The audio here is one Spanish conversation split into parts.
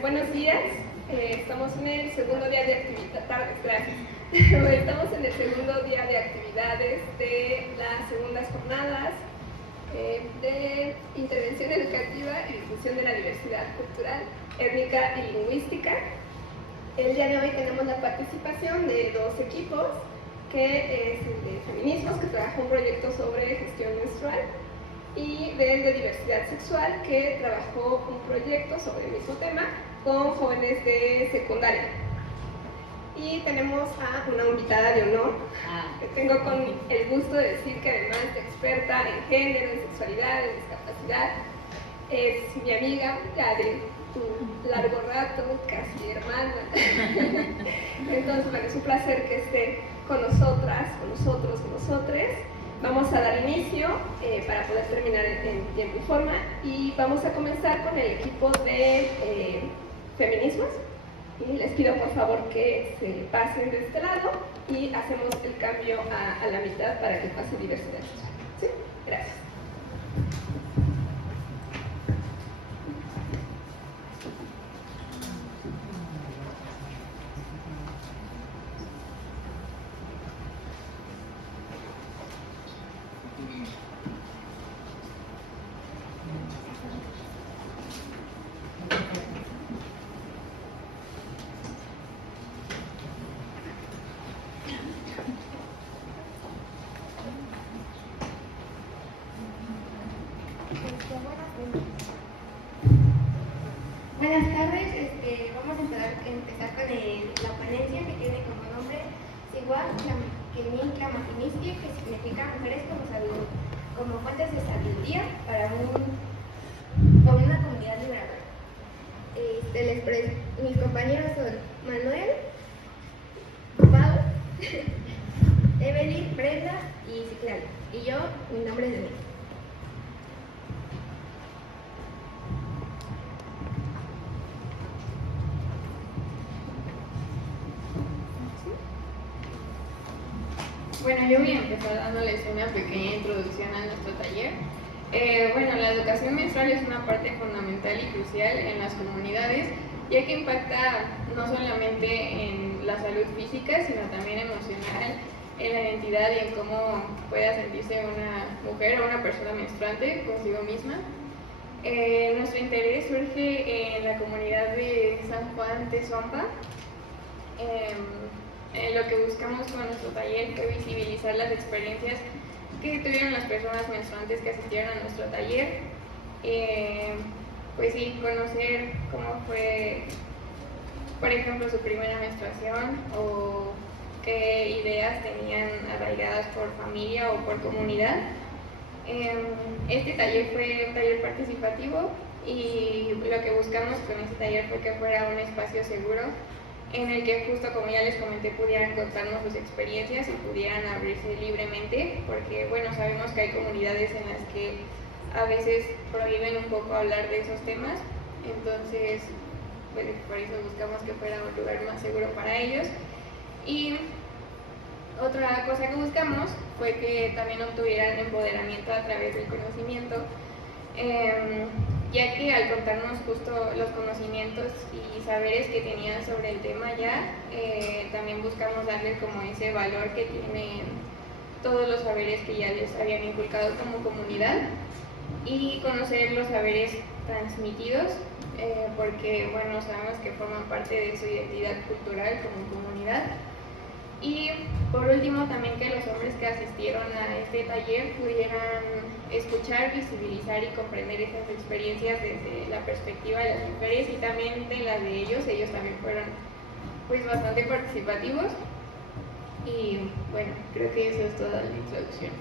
Buenos días. Estamos en el segundo día de actividades. Estamos en el segundo día de actividades de las segundas jornadas de intervención educativa y difusión de la diversidad cultural, étnica y lingüística. El día de hoy tenemos la participación de dos equipos, que es el de feminismos, que trabaja un proyecto sobre gestión menstrual, y del de diversidad sexual, que trabajó un proyecto sobre el mismo tema con jóvenes de secundaria. Y tenemos a una invitada de honor, que tengo con el gusto de decir que además de experta en género, en sexualidad, en discapacidad, es mi amiga ya de un largo rato, casi hermana. Entonces, bueno, es un placer que esté con nosotras, con nosotros, con nosotres. Vamos a dar inicio para poder terminar en tiempo y forma, y vamos a comenzar con el equipo de feminismos, y les pido por favor que se pasen de este lado y hacemos el cambio a la mitad para que pase diversidad sexual. ¿Sí? Gracias. Buenas tardes, vamos a empezar con la ponencia, que tiene como nombre Sigual Kemin Clamatiniski, que significa mujeres como fuentes de sabiduría para una comunidad liberadora. Mis compañeros son Manuel, Pau, Evelyn, Brenda y Ciclal. Y yo, mi nombre es Denise. Bueno, yo voy a empezar dándoles una pequeña introducción a nuestro taller. Bueno, la educación menstrual es una parte fundamental y crucial en las comunidades, ya que impacta no solamente en la salud física, sino también emocional, en la identidad y en cómo pueda sentirse una mujer o una persona menstruante consigo misma. Nuestro interés surge en la comunidad de San Juan Tezuampa. Lo que buscamos con nuestro taller fue visibilizar las experiencias que tuvieron las personas menstruantes que asistieron a nuestro taller. Pues sí, conocer cómo fue, por ejemplo, su primera menstruación, o qué ideas tenían arraigadas por familia o por comunidad. Este taller fue un taller participativo, y lo que buscamos con este taller fue que fuera un espacio seguro en el que, justo como ya les comenté, pudieran contarnos sus experiencias y pudieran abrirse libremente, porque bueno, sabemos que hay comunidades en las que a veces prohíben un poco hablar de esos temas. Entonces, bueno, por eso buscamos que fuera un lugar más seguro para ellos. Y otra cosa que buscamos fue que también obtuvieran empoderamiento a través del conocimiento, ya que al contarnos justo los conocimientos y saberes que tenían sobre el tema ya, también buscamos darles como ese valor que tienen todos los saberes que ya les habían inculcado como comunidad, y conocer los saberes transmitidos, porque bueno, sabemos que forman parte de su identidad cultural como comunidad. Y por último, también que los hombres que asistieron a este taller pudieran escuchar, visibilizar y comprender esas experiencias desde la perspectiva de las mujeres y también de las de ellos. Ellos también fueron pues bastante participativos, y bueno, creo que eso es toda la introducción.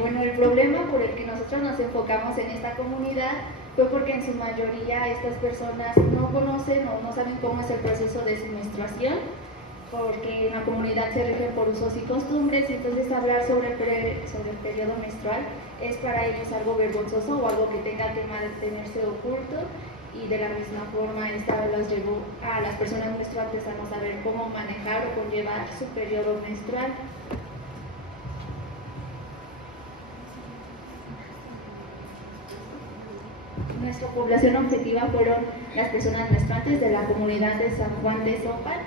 Bueno, el problema por el que nosotros nos enfocamos en esta comunidad fue porque en su mayoría estas personas no conocen o no saben cómo es el proceso de su menstruación, porque en la comunidad se rige por usos y costumbres, y entonces hablar sobre el periodo menstrual es para ellos algo vergonzoso o algo que tenga que mantenerse oculto, y de la misma forma esta los llevó a las personas menstruantes a no saber cómo manejar o conllevar su periodo menstrual. nuestra población objetiva fueron las personas menstruantes de la comunidad de San Juan de Zópal,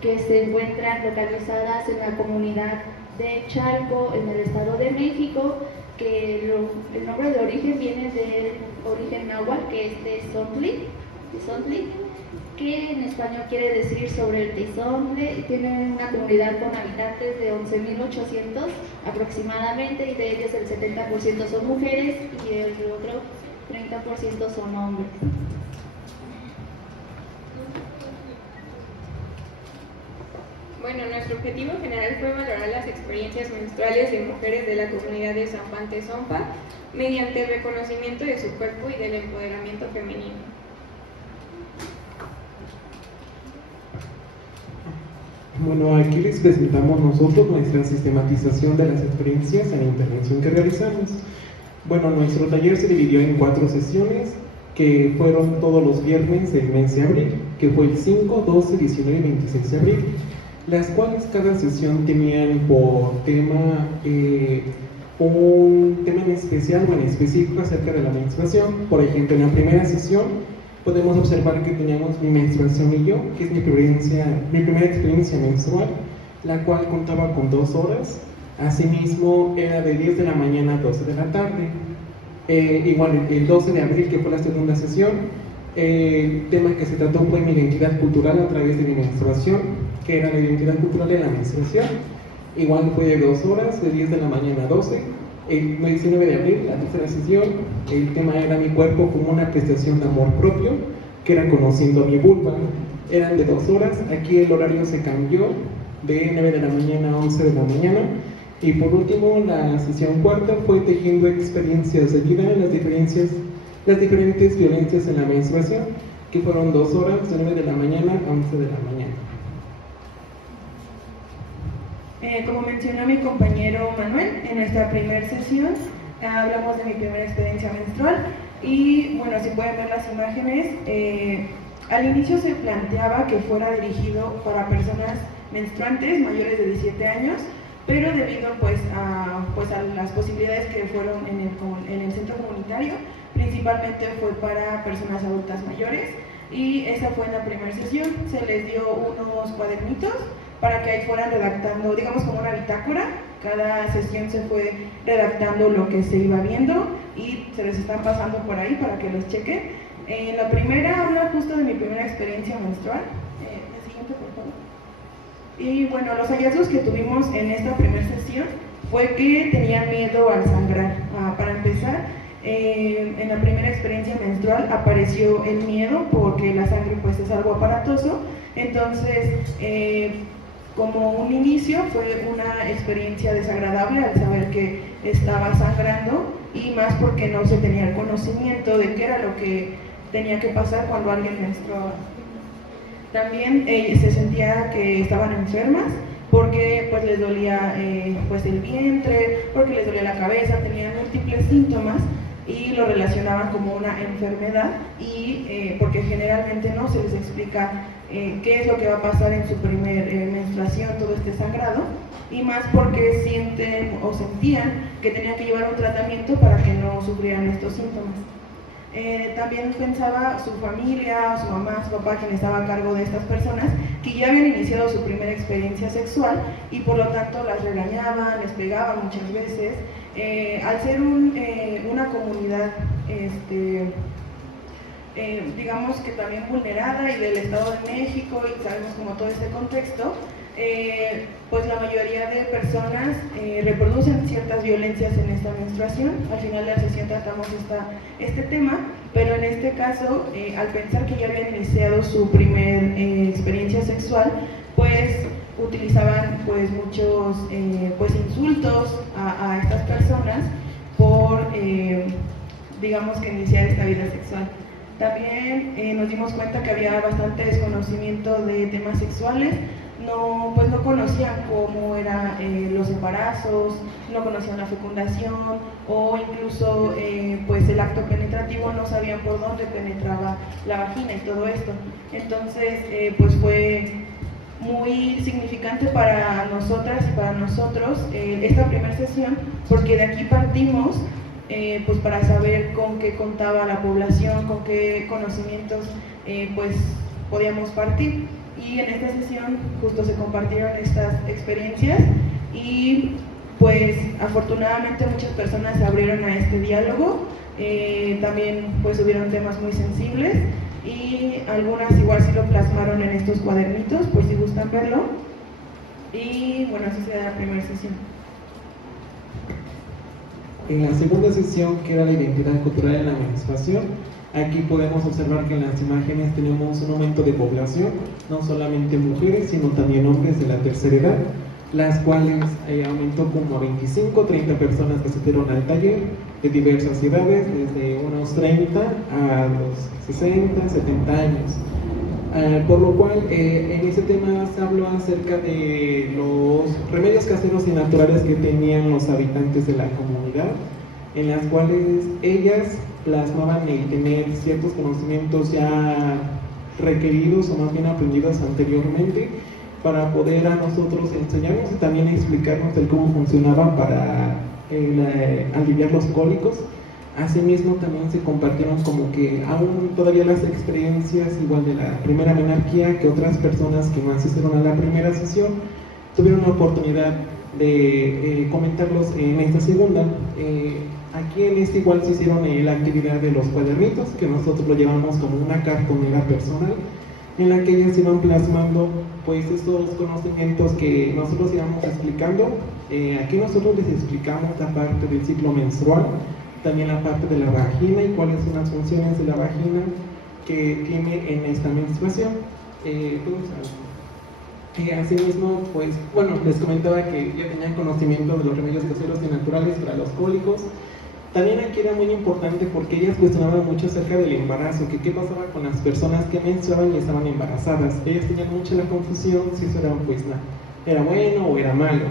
que se encuentran localizadas en la comunidad de Chalco, en el Estado de México, que el nombre de origen viene del origen náhuatl, que es Tezontli, que en español quiere decir sobre el tezontle, y tiene una comunidad con habitantes de 11.800 aproximadamente, y de ellos el 70% son mujeres y el otro 30% son hombres. Bueno, nuestro objetivo general fue valorar las experiencias menstruales de mujeres de la comunidad de San Juan Tezompa mediante el reconocimiento de su cuerpo y del empoderamiento femenino. Bueno, aquí les presentamos nosotros nuestra sistematización de las experiencias en la intervención que realizamos. Bueno, nuestro taller se dividió en 4 sesiones que fueron todos los viernes del mes de abril, que fue el 5, 12, 19 y 26 de abril, las cuales cada sesión tenían por tema un tema en especial o en específico acerca de la menstruación. Por ejemplo, en la primera sesión podemos observar que teníamos mi menstruación y yo, que es mi primera experiencia menstrual, la cual contaba con 2 horas. Asimismo, era de 10 de la mañana a 12 de la tarde. Igual, el 12 de abril, que fue la segunda sesión, el tema que se trató fue mi identidad cultural a través de mi menstruación, que era la identidad cultural de la menstruación. Igual fue de 2 horas, de 10 de la mañana a 12. El 19 de abril, la tercera sesión, el tema era mi cuerpo como una prestación de amor propio, que era conociendo mi vulva. Eran de 2 horas, aquí el horario se cambió de 9 de la mañana a 11 de la mañana. Y por último, la sesión cuarta fue tejiendo experiencias de vida, las diferentes violencias en la menstruación, que fueron 2 horas, de 9 de la mañana a 11 de la mañana. Como mencionó mi compañero Manuel, en nuestra primera sesión hablamos de mi primera experiencia menstrual y bueno, si pueden ver las imágenes, al inicio se planteaba que fuera dirigido para personas menstruantes mayores de 17 años, pero debido a las posibilidades que fueron en el centro comunitario, principalmente fue para personas adultas mayores, y esa fue en la primera sesión. Se les dio unos cuadernitos para que ahí fueran redactando, digamos como una bitácora. Cada sesión se fue redactando lo que se iba viendo y se les están pasando por ahí para que los chequen. La primera habla justo de mi primera experiencia menstrual. La siguiente, por favor. Y bueno, los hallazgos que tuvimos en esta primera sesión fue que tenían miedo al sangrar. Para empezar, en la primera experiencia menstrual apareció el miedo porque la sangre pues es algo aparatoso. Entonces, como un inicio fue una experiencia desagradable al saber que estaba sangrando, y más porque no se tenía el conocimiento de qué era lo que tenía que pasar cuando alguien menstruaba. También se sentía que estaban enfermas porque pues les dolía pues el vientre, porque les dolía la cabeza, tenían múltiples síntomas y lo relacionaban como una enfermedad, y porque generalmente no se les explica qué es lo que va a pasar en su primer menstruación, todo este sangrado, y más porque sienten o sentían que tenían que llevar un tratamiento para que no sufrieran estos síntomas. También pensaba su familia, su mamá, su papá, quien estaba a cargo de estas personas, que ya habían iniciado su primera experiencia sexual y por lo tanto las regañaban, les pegaban muchas veces. Al ser una comunidad digamos que también vulnerada y del Estado de México, y sabemos como todo este contexto, pues la mayoría de personas reproducen ciertas violencias en esta menstruación. Al final de la sesión tratamos este tema, pero en este caso, al pensar que ya habían iniciado su primer experiencia sexual, pues utilizaban pues muchos pues insultos a estas personas por digamos que iniciar esta vida sexual. También nos dimos cuenta que había bastante desconocimiento de temas sexuales. No conocían cómo eran los embarazos, no conocían la fecundación, o incluso pues el acto penetrativo, no sabían por dónde penetraba la vagina y todo esto. Entonces pues fue muy significante para nosotras y para nosotros esta primera sesión, porque de aquí partimos pues para saber con qué contaba la población, con qué conocimientos pues podíamos partir. Y en esta sesión justo se compartieron estas experiencias y pues afortunadamente muchas personas se abrieron a este diálogo. También pues hubieron temas muy sensibles y algunas igual sí lo plasmaron en estos cuadernitos por si gustan verlo. Y bueno, así será la primera sesión. En la segunda sesión, que era la identidad cultural en la menstruación, aquí podemos observar que en las imágenes tenemos un aumento de población, no solamente mujeres, sino también hombres de la tercera edad, las cuales aumentó como a 25, 30 personas que asistieron al taller de diversas edades, desde unos 30 a los 60, 70 años. Por lo cual, en ese tema se habló acerca de los remedios caseros y naturales que tenían los habitantes de la comunidad, en las cuales ellas plasmaban el tener ciertos conocimientos ya requeridos o más bien aprendidos anteriormente para poder a nosotros enseñarnos y también explicarnos el cómo funcionaba para aliviar los cólicos. Asimismo también se compartieron como que aún todavía las experiencias igual de la primera menarquía, que otras personas que no asistieron a la primera sesión tuvieron la oportunidad de comentarlos en esta segunda. Aquí en este igual se hicieron la actividad de los cuadernitos, que nosotros lo llevamos como una cartonera personal, en la que ellas iban plasmando pues estos conocimientos que nosotros íbamos explicando. Aquí nosotros les explicamos la parte del ciclo menstrual, también la parte de la vagina y cuáles son las funciones de la vagina que tiene en esta menstruación. Asimismo, pues bueno, les comentaba que ya tenían conocimiento de los remedios caseros y naturales para los cólicos. También aquí era muy importante porque ellas cuestionaban mucho acerca del embarazo, que qué pasaba con las personas que menstruaban y estaban embarazadas. Ellas tenían mucha la confusión si eso era, pues, era bueno o era malo.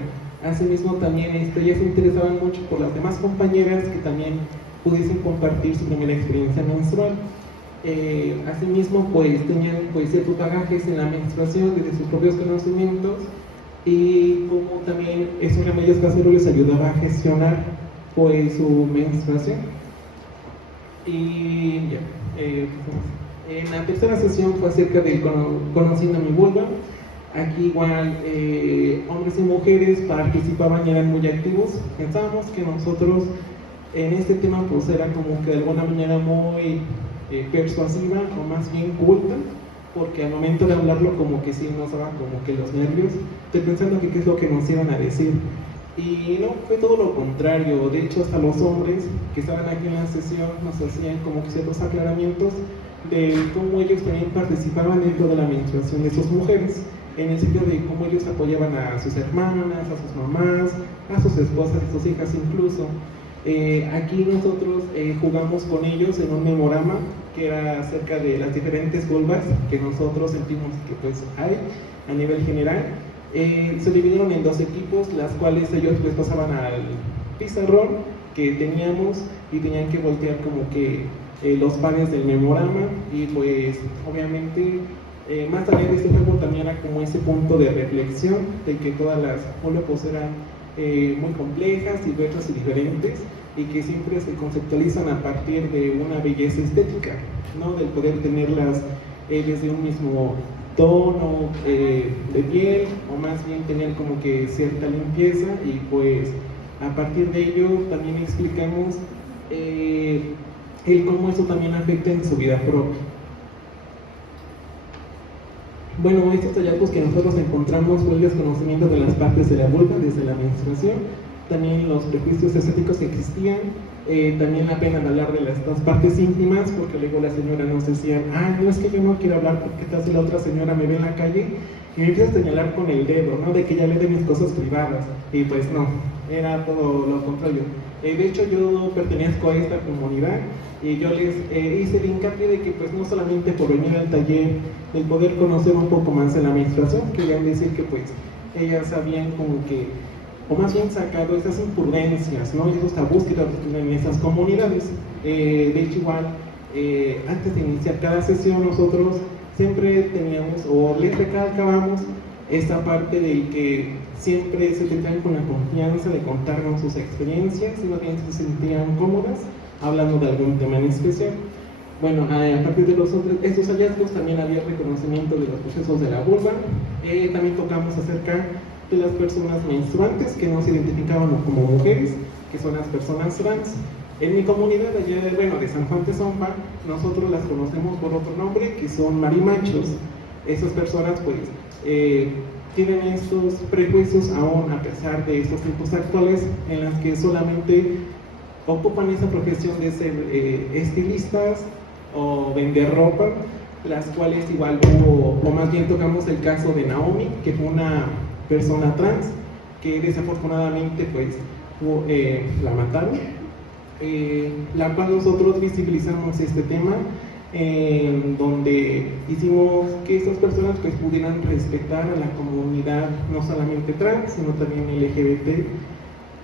Asimismo también ellas se interesaban mucho por las demás compañeras que también pudiesen compartir su primera experiencia menstrual. Asimismo pues tenían pues ciertos bagajes en la menstruación desde sus propios conocimientos y como también esos remedios caseros les ayudaba a gestionar pues su menstruación. Y ya, en la tercera sesión fue acerca del conociendo mi vulva. Aquí igual hombres y mujeres participaban y eran muy activos. Pensábamos que nosotros en este tema pues era como que de alguna manera muy persuasiva o más bien culta, porque al momento de hablarlo como que sí nos daba como que los nervios, estoy pensando que qué es lo que nos iban a decir. Y no, fue todo lo contrario. De hecho hasta los hombres que estaban aquí en la sesión nos hacían como que ciertos aclaramientos de cómo ellos también participaban dentro de la menstruación de sus mujeres, en el sentido de cómo ellos apoyaban a sus hermanas, a sus mamás, a sus esposas, a sus hijas incluso. Aquí nosotros jugamos con ellos en un memorama que era acerca de las diferentes vulvas que nosotros sentimos que pues hay a nivel general. Se dividieron en 2 equipos, las cuales ellos pues pasaban al pizarrón que teníamos y tenían que voltear como que los panes del memorama y pues obviamente más allá de este juego también era como ese punto de reflexión de que todas las vulvas eran muy complejas, diversas y diferentes y que siempre se conceptualizan a partir de una belleza estética, ¿no? Del poder tenerlas desde un mismo tono de piel o más bien tener como que cierta limpieza y pues a partir de ello también explicamos el cómo eso también afecta en su vida propia. Bueno, estos hallazgos que nosotros encontramos fue el desconocimiento de las partes de la vulva desde la menstruación, también los prejuicios estéticos que existían, también la pena de hablar de las 2 partes íntimas, porque luego las señoras nos decían, no es que yo no quiero hablar porque tal si la otra señora me ve en la calle y me empieza a señalar con el dedo, ¿no? De que ya le de mis cosas privadas, y pues no, era todo lo contrario. De hecho yo pertenezco a esta comunidad y yo les hice el hincapié de que pues no solamente por venir al taller, de poder conocer un poco más de la menstruación, querían decir que pues ellas habían como que, o más bien sacado esas imprudencias, ¿no? Y esos tabús que en esas comunidades. De hecho igual, antes de iniciar cada sesión nosotros siempre teníamos, o les recalcábamos esta parte de que siempre se sentían con la confianza de contarnos sus experiencias y más bien se sentían cómodas hablando de algún tema en especial. Bueno, a partir de estos hallazgos también había reconocimiento de los procesos de la vulva. También tocamos acerca de las personas menstruantes que no se identificaban como mujeres, que son las personas trans. En mi comunidad allá de San Juan de Zomba, nosotros las conocemos por otro nombre, que son marimachos. Esas personas pues tienen estos prejuicios aún a pesar de estos tiempos actuales en las que solamente ocupan esa profesión de ser estilistas o vender ropa, las cuales igual o más bien tocamos el caso de Naomi, que fue una persona trans que desafortunadamente pues la mataron, la cual nosotros visibilizamos este tema, donde hicimos que estas personas pues pudieran respetar a la comunidad no solamente trans, sino también LGBT.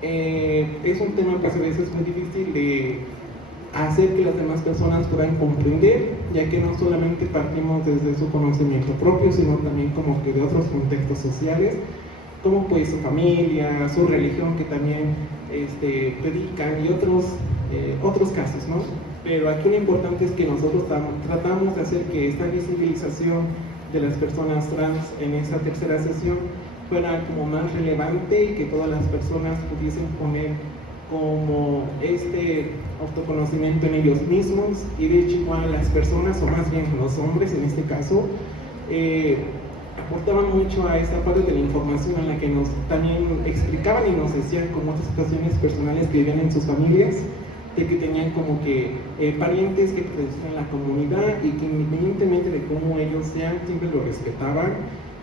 Es un tema pues a veces muy difícil de hacer que las demás personas puedan comprender, ya que no solamente partimos desde su conocimiento propio, sino también como que de otros contextos sociales, como pues su familia, su religión que también predican y otros casos, ¿no? Pero aquí lo importante es que nosotros tratamos de hacer que esta visibilización de las personas trans en esta tercera sesión fuera como más relevante y que todas las personas pudiesen poner como este autoconocimiento en ellos mismos, y de hecho igual las personas, o más bien los hombres en este caso, aportaban mucho a esta parte de la información en la que nos también explicaban y nos decían como otras situaciones personales que vivían en sus familias, de que tenían como que parientes que pertenecían a la comunidad y que independientemente de cómo ellos sean, siempre lo respetaban,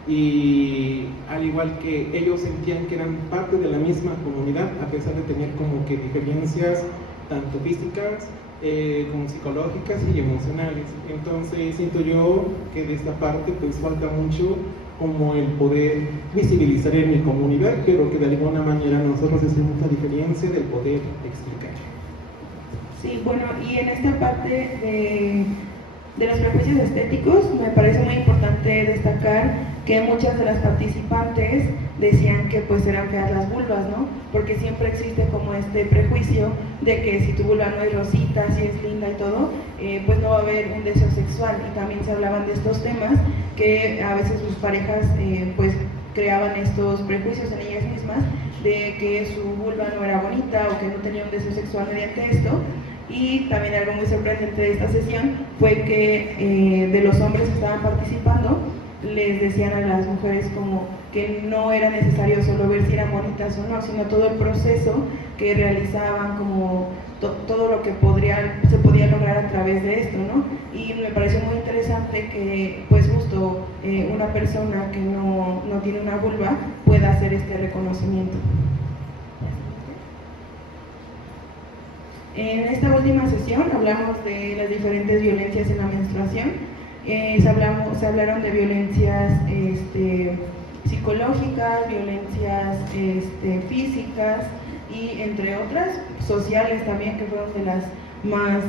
y al igual que ellos sentían que eran parte de la misma comunidad a pesar de tener como que diferencias tanto físicas como psicológicas y emocionales. Entonces siento yo que de esta parte pues falta mucho como el poder visibilizar en mi comunidad, pero que de alguna manera nosotros hacemos la diferencia del poder explicar. Sí, bueno, y en esta parte de los prejuicios estéticos me parece muy importante destacar que muchas de las participantes decían que pues eran feas las vulvas, ¿no? Porque siempre existe como este prejuicio de que si tu vulva no es rosita, si es linda y todo, pues no va a haber un deseo sexual. Y también se hablaban de estos temas que a veces sus parejas pues creaban estos prejuicios en ellas mismas de que su vulva no era bonita o que no tenía un deseo sexual mediante esto. Y también algo muy sorprendente de esta sesión fue que de los hombres que estaban participando les decían a las mujeres como que no era necesario solo ver si eran bonitas o no, sino todo el proceso que realizaban, como todo lo que se podía lograr a través de esto, ¿no? Y me pareció muy interesante que pues justo una persona que no tiene una vulva pueda hacer este reconocimiento. En esta última sesión hablamos de las diferentes violencias en la menstruación. Se hablaron de violencias psicológicas, violencias físicas y entre otras, sociales también, que fueron de las más,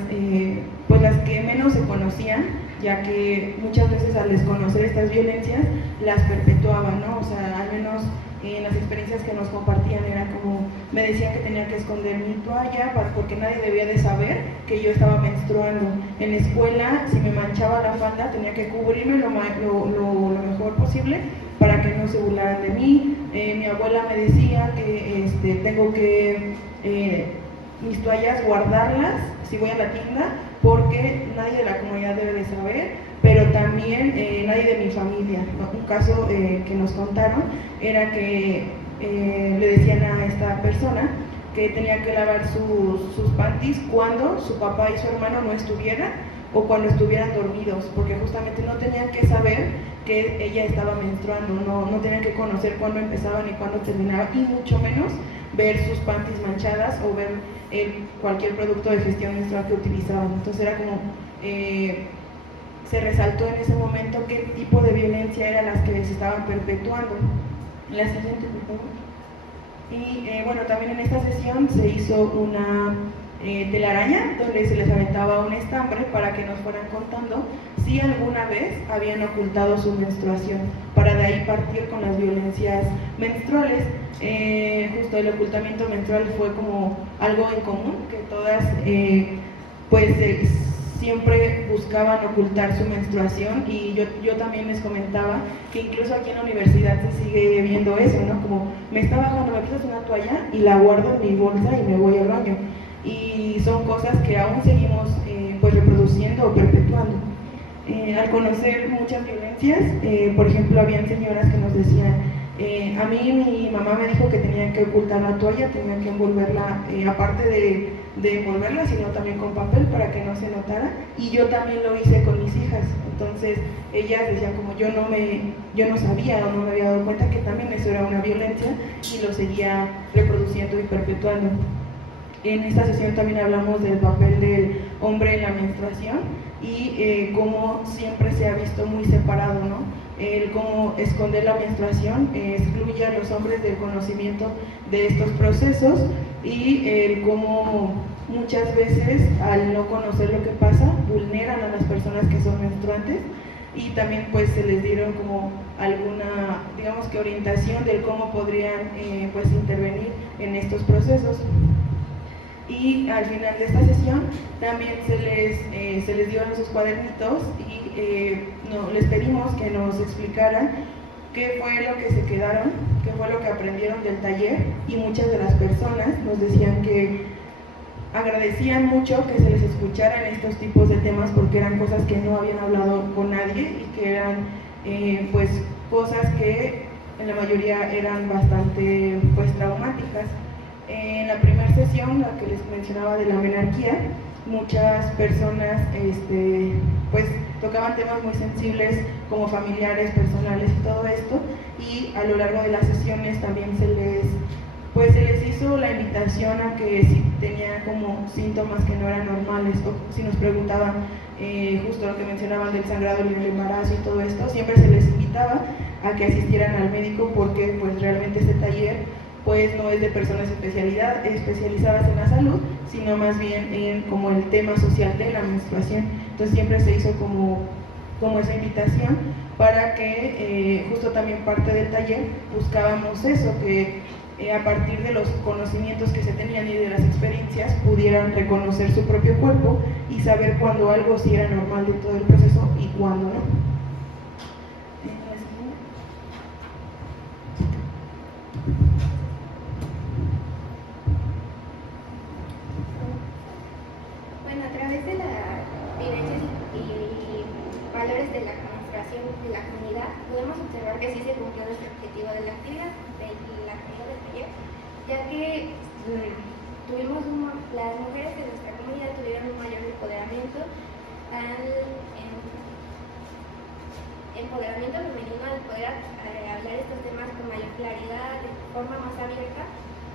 pues las que menos se conocían, ya que muchas veces al desconocer estas violencias las perpetuaban, ¿no? O sea, al menos en las experiencias que nos compartían era como, me decían que tenía que esconder mi toalla porque nadie debía de saber que yo estaba menstruando. En la escuela, si me manchaba la falda, tenía que cubrirme lo mejor posible para que no se burlaran de mí. Mi abuela me decía que tengo que mis toallas guardarlas si voy a la tienda, porque nadie de la comunidad debe de saber, pero también nadie de mi familia. Un caso que nos contaron era que le decían a esta persona que tenía que lavar sus panties cuando su papá y su hermano no estuvieran o cuando estuvieran dormidos, porque justamente no tenían que saber que ella estaba menstruando, no tenían que conocer cuándo empezaban y cuándo terminaban, y mucho menos ver sus panties manchadas o ver cualquier producto de gestión menstrual que utilizaban. Entonces era como, se resaltó en ese momento qué tipo de violencia eran las que se estaban perpetuando. La siguiente, por favor. Y bueno, también en esta sesión se hizo telaraña, donde se les aventaba un estambre para que nos fueran contando si alguna vez habían ocultado su menstruación, para de ahí partir con las violencias menstruales. Justo el ocultamiento menstrual fue como algo en común, que todas siempre buscaban ocultar su menstruación, y yo también les comentaba que incluso aquí en la universidad se sigue viendo eso, ¿no? Como me está bajando, me quitas una toalla y la guardo en mi bolsa y me voy al baño, y son cosas que aún seguimos pues reproduciendo o perpetuando. Al conocer muchas violencias, por ejemplo, habían señoras que nos decían, a mí mi mamá me dijo que tenía que ocultar la toalla, tenía que envolverla, aparte de envolverla, sino también con papel para que no se notara, y yo también lo hice con mis hijas. Entonces ellas decían como yo no sabía o no me había dado cuenta que también eso era una violencia, y lo seguía reproduciendo y perpetuando. En esta sesión también hablamos del papel del hombre en la menstruación y cómo siempre se ha visto muy separado, ¿no? El cómo esconder la menstruación excluye a los hombres del conocimiento de estos procesos, y el cómo muchas veces al no conocer lo que pasa vulneran a las personas que son menstruantes, y también pues se les dieron como alguna, digamos que orientación del cómo podrían pues intervenir en estos procesos. Y al final de esta sesión también se les dio en sus cuadernitos y les pedimos que nos explicaran qué fue lo que se quedaron, qué fue lo que aprendieron del taller, y muchas de las personas nos decían que agradecían mucho que se les escuchara en estos tipos de temas porque eran cosas que no habían hablado con nadie y que eran pues cosas que en la mayoría eran bastante pues traumáticas. En la primera sesión, la que les mencionaba de la menarquía, muchas personas pues tocaban temas muy sensibles como familiares, personales y todo esto, y a lo largo de las sesiones también se les hizo la invitación a que si tenían como síntomas que no eran normales, o si nos preguntaban justo lo que mencionaban del sangrado, el embarazo y todo esto, siempre se les invitaba a que asistieran al médico, porque pues realmente este taller pues no es de personas especializadas en la salud, sino más bien en como el tema social de la menstruación. Entonces siempre se hizo como esa invitación para que justo también parte del taller buscábamos eso, que a partir de los conocimientos que se tenían y de las experiencias pudieran reconocer su propio cuerpo y saber cuándo algo sí era normal dentro del proceso y cuándo no. Bueno, a través de las vivencias y valores de la menstruación de la comunidad, podemos observar que sí se cumplió nuestro objetivo de la actividad del taller, ya que las mujeres de nuestra comunidad tuvieron un mayor empoderamiento femenino, al poder hablar estos temas con mayor claridad, de forma más abierta,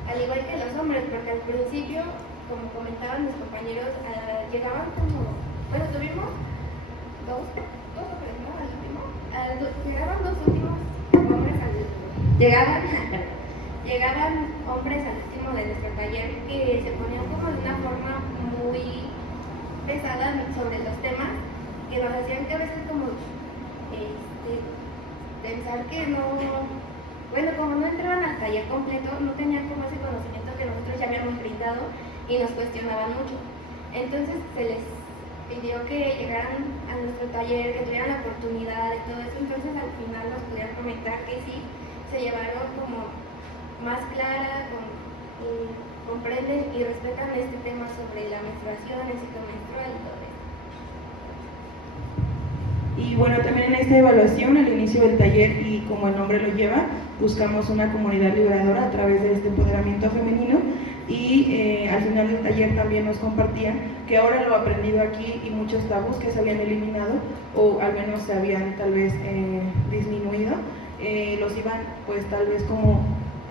al igual que los hombres, porque al principio, como comentaban mis compañeros, llegaban tuvimos dos hombres, ¿no? Llegaban dos últimos hombres llegaban hombres al último de nuestro taller que se ponían como de una forma muy pesada sobre los temas, que nos hacían que a veces como pensar que como no entraban al taller completo, no tenían como ese conocimiento que nosotros ya habíamos brindado y nos cuestionaban mucho. Entonces se les pidió que llegaran a nuestro taller, que tuvieran la oportunidad de todo eso. Entonces al final nos pudieron comentar que sí, se llevaron como más clara, comprenden y respetan este tema sobre la menstruación, el ciclo menstrual y todo eso. Y bueno, también en esta evaluación, al inicio del taller, y como el nombre lo lleva, buscamos una comunidad liberadora a través de este empoderamiento femenino, y al final del taller también nos compartían que ahora lo aprendido aquí y muchos tabús que se habían eliminado o al menos se habían tal vez disminuido, los iban pues tal vez como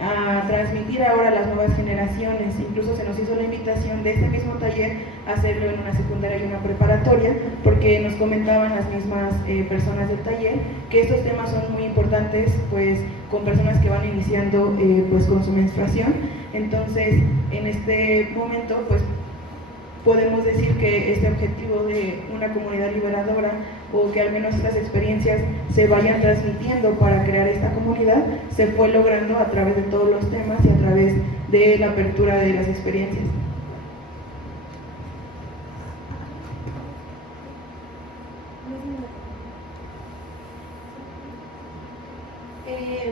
a transmitir ahora a las nuevas generaciones. Incluso se nos hizo la invitación de este mismo taller a hacerlo en una secundaria y una preparatoria, porque nos comentaban las mismas personas del taller que estos temas son muy importantes pues con personas que van iniciando pues con su menstruación. Entonces en este momento pues podemos decir que este objetivo de una comunidad liberadora, o que al menos estas experiencias se vayan transmitiendo para crear esta comunidad, se fue logrando a través de todos los temas y a través de la apertura de las experiencias.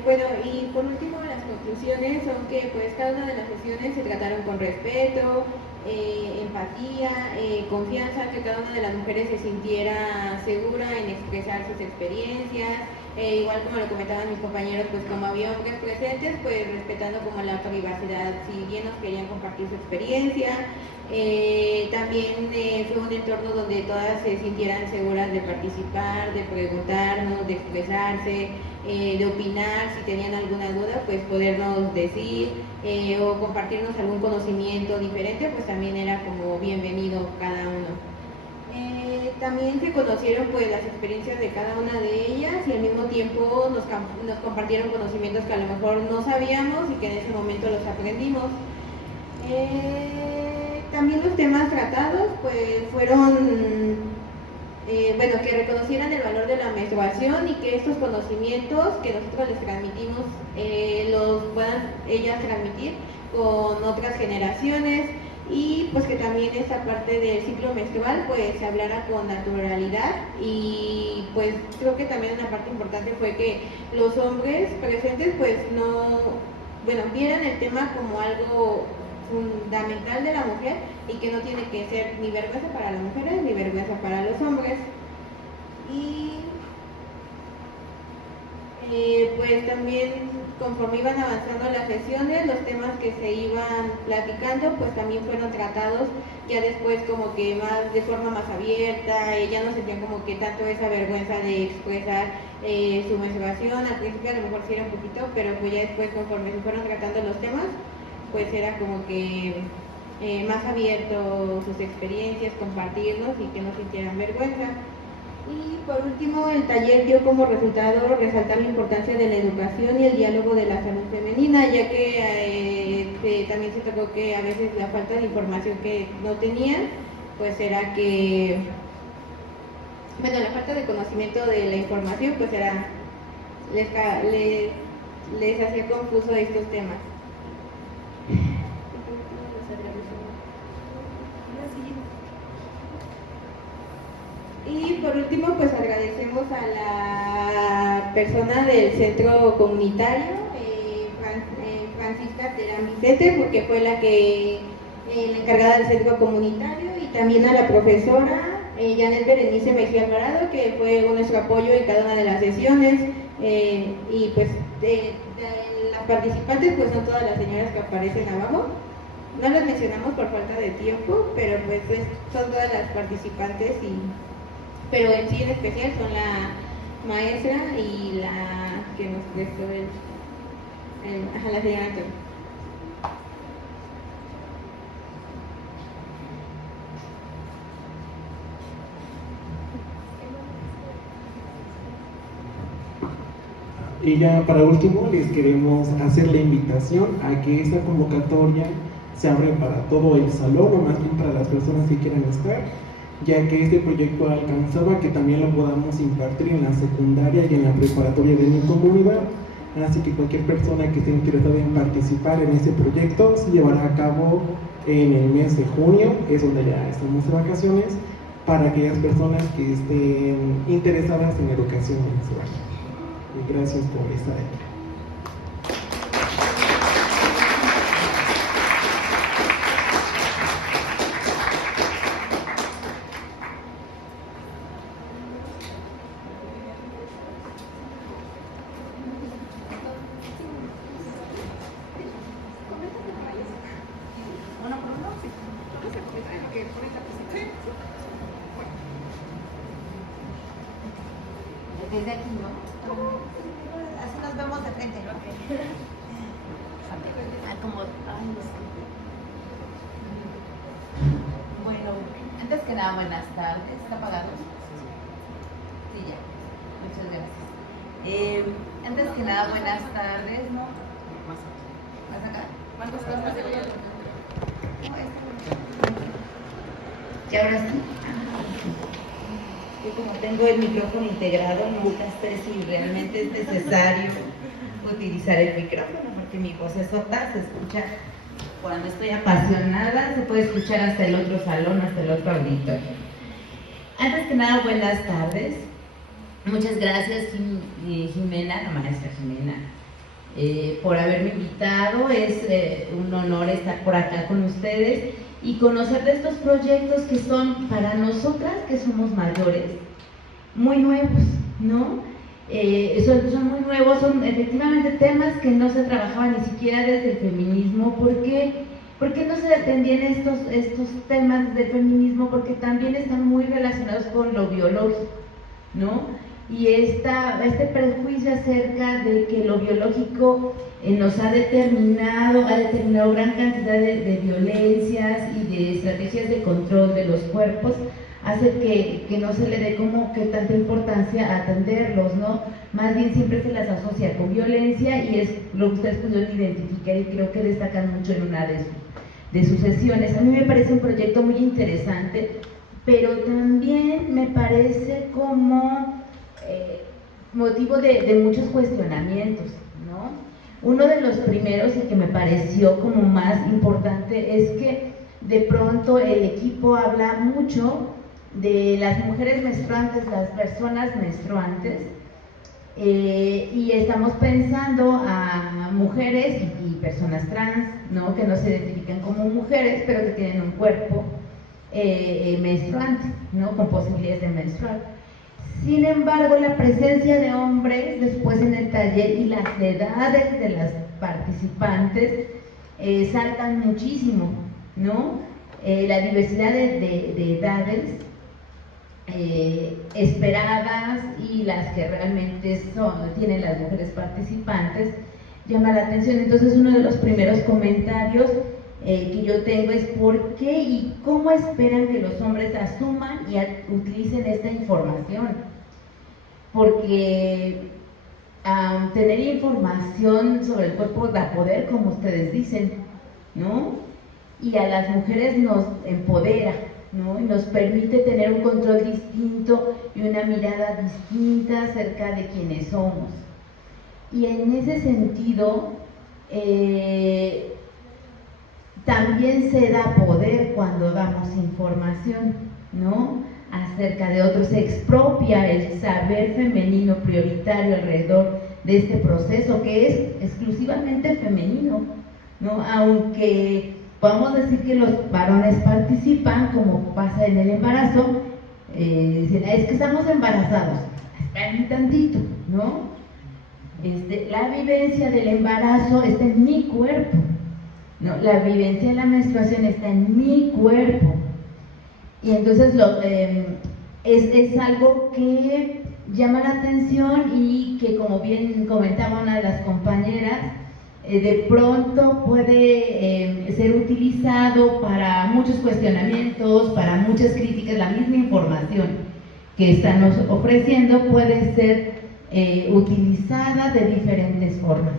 Bueno, y por último las conclusiones son que pues cada una de las sesiones se trataron con respeto, empatía, confianza, que cada una de las mujeres se sintiera segura en expresar sus experiencias, igual como lo comentaban mis compañeros, pues como había hombres presentes, pues respetando como la privacidad, si bien nos querían compartir su experiencia. También fue un entorno donde todas se sintieran seguras de participar, de preguntarnos, de expresarse, de opinar, si tenían alguna duda, pues podernos decir o compartirnos algún conocimiento diferente, pues también era como bienvenido cada uno. También se conocieron pues las experiencias de cada una de ellas y al mismo tiempo nos compartieron conocimientos que a lo mejor no sabíamos y que en ese momento los aprendimos. También los temas tratados pues fueron, bueno, que reconocieran el valor de la menstruación y que estos conocimientos que nosotros les transmitimos los puedan ellas transmitir con otras generaciones, y pues que también esta parte del ciclo menstrual pues se hablara con naturalidad. Y pues creo que también una parte importante fue que los hombres presentes pues no, bueno, vieran el tema como algo fundamental de la mujer y que no tiene que ser ni vergüenza para las mujeres ni vergüenza para los hombres. Y pues también conforme iban avanzando las sesiones, los temas que se iban platicando pues también fueron tratados ya después como que más de forma más abierta, ya no sentían como que tanto esa vergüenza de expresar su menstruación. Al principio a lo mejor sí era un poquito, pero pues ya después conforme se fueron tratando los temas pues era como que más abierto sus experiencias, compartirlos y que no sintieran vergüenza. Y por último, el taller dio como resultado resaltar la importancia de la educación y el diálogo de la salud femenina, ya que también se tocó que a veces la falta de información que no tenían, pues era que, bueno, la falta de conocimiento de la información, pues era, les hacía confuso estos temas. Y por último, pues agradecemos a la persona del centro comunitario, Francisca Teramicete, porque fue la encargada del centro comunitario, y también a la profesora Janet Berenice Mejía Alvarado, que fue nuestro apoyo en cada una de las sesiones. Y pues de las participantes, pues son todas las señoras que aparecen abajo. No las mencionamos por falta de tiempo, pero pues son todas las participantes, pero en sí en especial son la maestra y la que nos prestó la señora Antonio. Y ya para último les queremos hacer la invitación a que esta convocatoria se abre para todo el salón, o más bien para las personas que quieran estar, ya que este proyecto alcanzaba que también lo podamos impartir en la secundaria y en la preparatoria de mi comunidad. Así que cualquier persona que esté interesada en participar en este proyecto se llevará a cabo en el mes de junio, es donde ya estamos de vacaciones, para aquellas personas que estén interesadas en educación menstrual. Y gracias por estar aquí. Desde aquí, ¿no? Así nos vemos de frente, ¿no? Bueno, antes que nada, buenas tardes. ¿Está apagado? Sí, ya. Muchas gracias. Antes que nada, buenas tardes, ¿no? ¿Vas acá? ¿Cuántas cosas? ¿Y ahora sí? Yo como tengo el micrófono integrado, nunca sé si realmente es necesario utilizar el micrófono, porque mi voz es sota, se escucha cuando estoy apasionada, se puede escuchar hasta el otro salón, hasta el otro auditorio. Antes que nada, buenas tardes. Muchas gracias, Jimena, la maestra Jimena, por haberme invitado. Es un honor estar por acá con ustedes y conocer de estos proyectos que son para nosotras, que somos mayores, muy nuevos, ¿no? Son muy nuevos, son efectivamente temas que no se trabajaban ni siquiera desde el feminismo. ¿Por qué no se atendían estos temas del feminismo? Porque también están muy relacionados con lo biológico, ¿no? Y este prejuicio acerca de que lo biológico nos ha determinado gran cantidad de violencias y de estrategias de control de los cuerpos, hace que no se le dé como que tanta importancia a atenderlos, ¿no? Más bien siempre se las asocia con violencia, y es lo que ustedes pudieron identificar y creo que destacan mucho en una de sus sesiones. A mí me parece un proyecto muy interesante, pero también me parece como motivo de muchos cuestionamientos, ¿no? Uno de los primeros, y que me pareció como más importante, es que de pronto el equipo habla mucho de las mujeres menstruantes, las personas menstruantes, y estamos pensando a mujeres y personas trans, ¿no? Que no se identifican como mujeres, pero que tienen un cuerpo menstruante, ¿no? Con posibilidades de menstruar. Sin embargo, la presencia de hombres después en el taller y las edades de las participantes saltan muchísimo, ¿no? La diversidad de edades esperadas y las que realmente tienen las mujeres participantes llama la atención. Entonces, uno de los primeros comentarios que yo tengo es por qué y cómo esperan que los hombres asuman y utilicen esta información. Porque tener información sobre el cuerpo da poder, como ustedes dicen, ¿no? Y a las mujeres nos empodera, ¿no? Y nos permite tener un control distinto y una mirada distinta acerca de quiénes somos. Y en ese sentido, también se da poder cuando damos información, ¿no? Acerca de otros, se expropia el saber femenino prioritario alrededor de este proceso, que es exclusivamente femenino, ¿no? Aunque podemos decir que los varones participan, como pasa en el embarazo, dicen, es que estamos embarazados, esperen tantito, ¿no? La vivencia del embarazo está en mi cuerpo, ¿no? La vivencia de la menstruación está en mi cuerpo. Y entonces es algo que llama la atención y que, como bien comentaba una de las compañeras, de pronto puede ser utilizado para muchos cuestionamientos, para muchas críticas. La misma información que están ofreciendo puede ser utilizada de diferentes formas,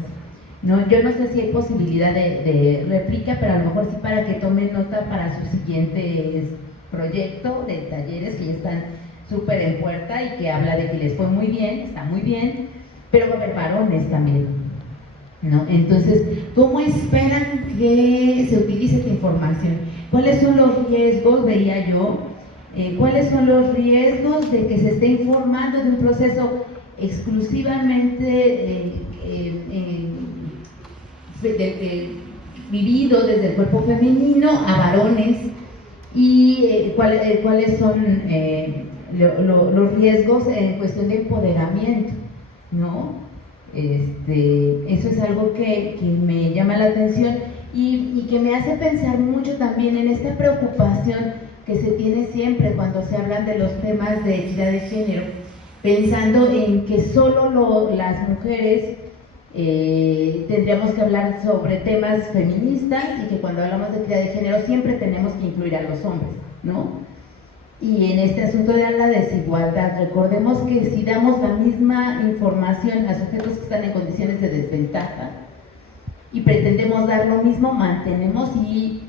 ¿no? Yo no sé si hay posibilidad de réplica, pero a lo mejor sí, para que tomen nota para sus siguientes proyecto de talleres que ya están súper en puerta y que habla de que les fue muy bien, está muy bien, pero va a haber varones también, ¿no? Entonces, ¿cómo esperan que se utilice esta información? ¿Cuáles son los riesgos, veía yo? ¿Cuáles son los riesgos de que se esté informando de un proceso exclusivamente vivido desde el cuerpo femenino a varones? Y cuáles son los riesgos en cuestión de empoderamiento, ¿no? Eso es algo que me llama la atención y que me hace pensar mucho también en esta preocupación que se tiene siempre cuando se hablan de los temas de equidad de género, pensando en que solo las mujeres tendríamos que hablar sobre temas feministas, y que cuando hablamos de equidad de género siempre tenemos que incluir a los hombres, ¿no? Y en este asunto de la desigualdad, recordemos que si damos la misma información a sujetos que están en condiciones de desventaja y pretendemos dar lo mismo, mantenemos y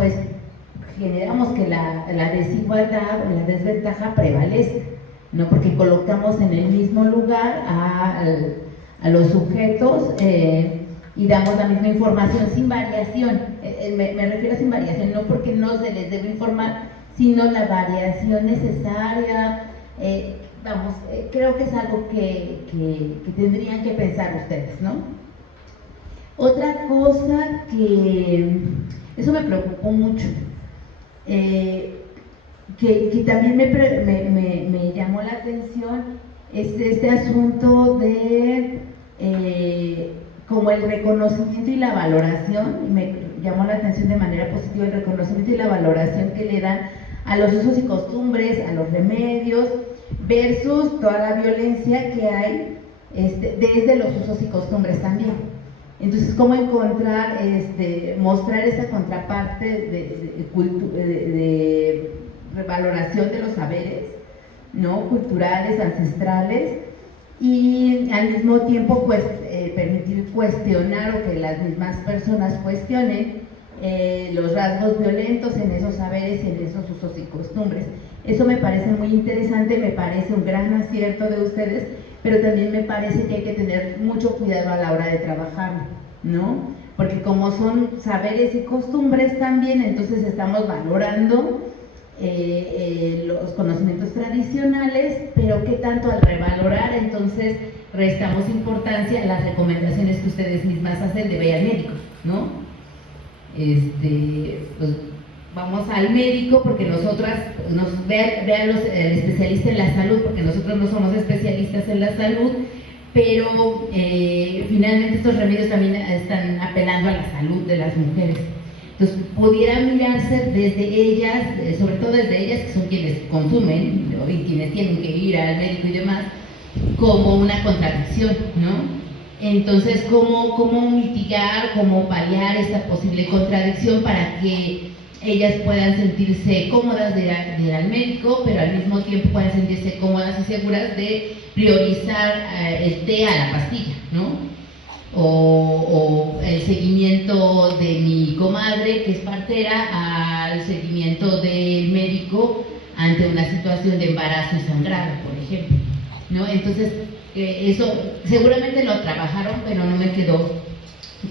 pues generamos que la desigualdad o la desventaja prevalece, ¿no? Porque colocamos en el mismo lugar a los sujetos y damos la misma información sin variación. Me refiero a sin variación, no porque no se les debe informar, sino la variación necesaria. Creo que es algo que tendrían que pensar ustedes, ¿no? Otra cosa que eso me preocupó mucho, que también me llamó la atención, es este asunto de como el reconocimiento y la valoración, y me llamó la atención de manera positiva el reconocimiento y la valoración que le dan a los usos y costumbres, a los remedios, versus toda la violencia que hay desde los usos y costumbres también. Entonces, ¿cómo encontrar, mostrar esa contraparte de revaloración de los saberes, ¿no? Culturales, ancestrales, y al mismo tiempo, pues, permitir cuestionar o que las mismas personas cuestionen los rasgos violentos en esos saberes y en esos usos y costumbres? Eso me parece muy interesante, me parece un gran acierto de ustedes, pero también me parece que hay que tener mucho cuidado a la hora de trabajar, ¿no? Porque como son saberes y costumbres también, entonces estamos valorando los conocimientos tradicionales, pero qué tanto al revalorar, entonces restamos importancia a las recomendaciones que ustedes mismas hacen de ver al médico, ¿no? Pues vamos al médico porque nosotras, vean el especialista en la salud, porque nosotros no somos especialistas en la salud, pero finalmente estos remedios también están apelando a la salud de las mujeres. Entonces, pudiera mirarse desde ellas, sobre todo desde ellas que son quienes consumen, ¿no? Y quienes tienen que ir al médico y demás, como una contradicción, ¿no? Entonces, ¿cómo mitigar, cómo paliar esta posible contradicción para que ellas puedan sentirse cómodas de ir al médico, pero al mismo tiempo puedan sentirse cómodas y seguras de priorizar el té a la pastilla, ¿no? O el seguimiento de mi comadre, que es partera, al seguimiento del médico ante una situación de embarazo y sangrado, por ejemplo, ¿no? Entonces, eso seguramente lo trabajaron, pero no me quedó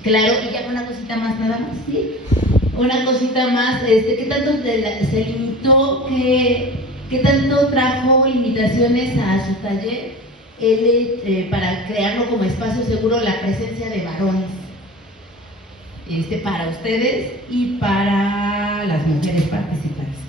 claro. Y ya una cosita más, nada más, ¿sí? Una cosita más, ¿qué tanto se limitó, qué tanto trajo limitaciones a su taller para crearlo como espacio seguro la presencia de varones para ustedes y para las mujeres participantes?